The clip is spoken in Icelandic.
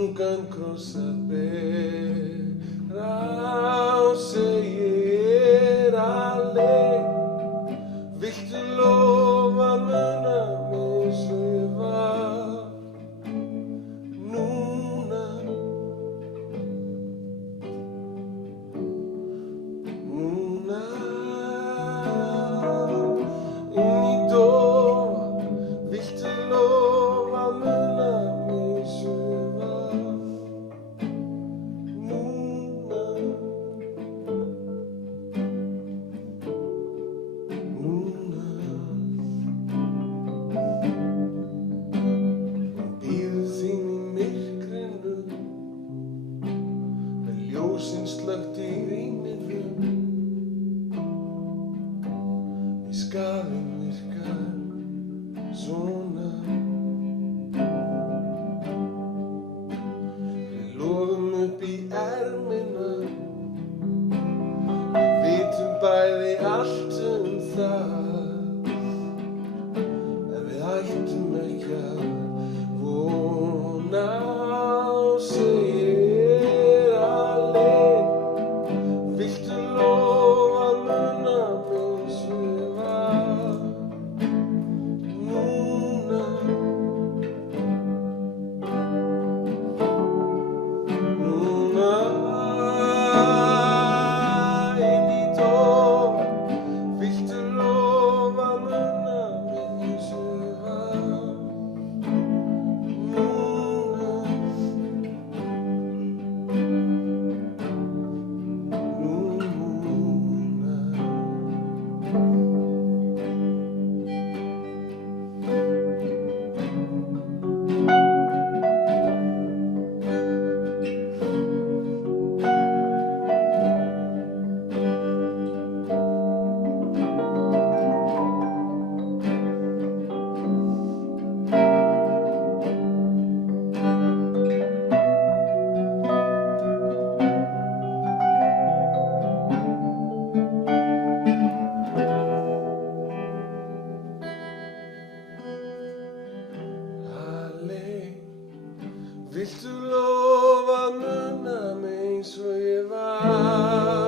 þungan kross að bera og segir alein. Viltu lofa að muna mig eins og ég var núna? Núna inn í dofa. Viltu lofa að muna mig eins og ég var núna? Núna. Hún bíður þín í myrkrinu með ljósin slökkt í rýminu. Í skafinn virkar svona. Við lofum upp í ermina. Við vitum bæði allt það. En við hættum ekki að vona og segir alein. Viltu lofa að muna mig eins og ég var núna? Núna inn í dofa. Viltu lofa að muna mig eins og ég var núna? Viltu lofa að muna mig eins og ég var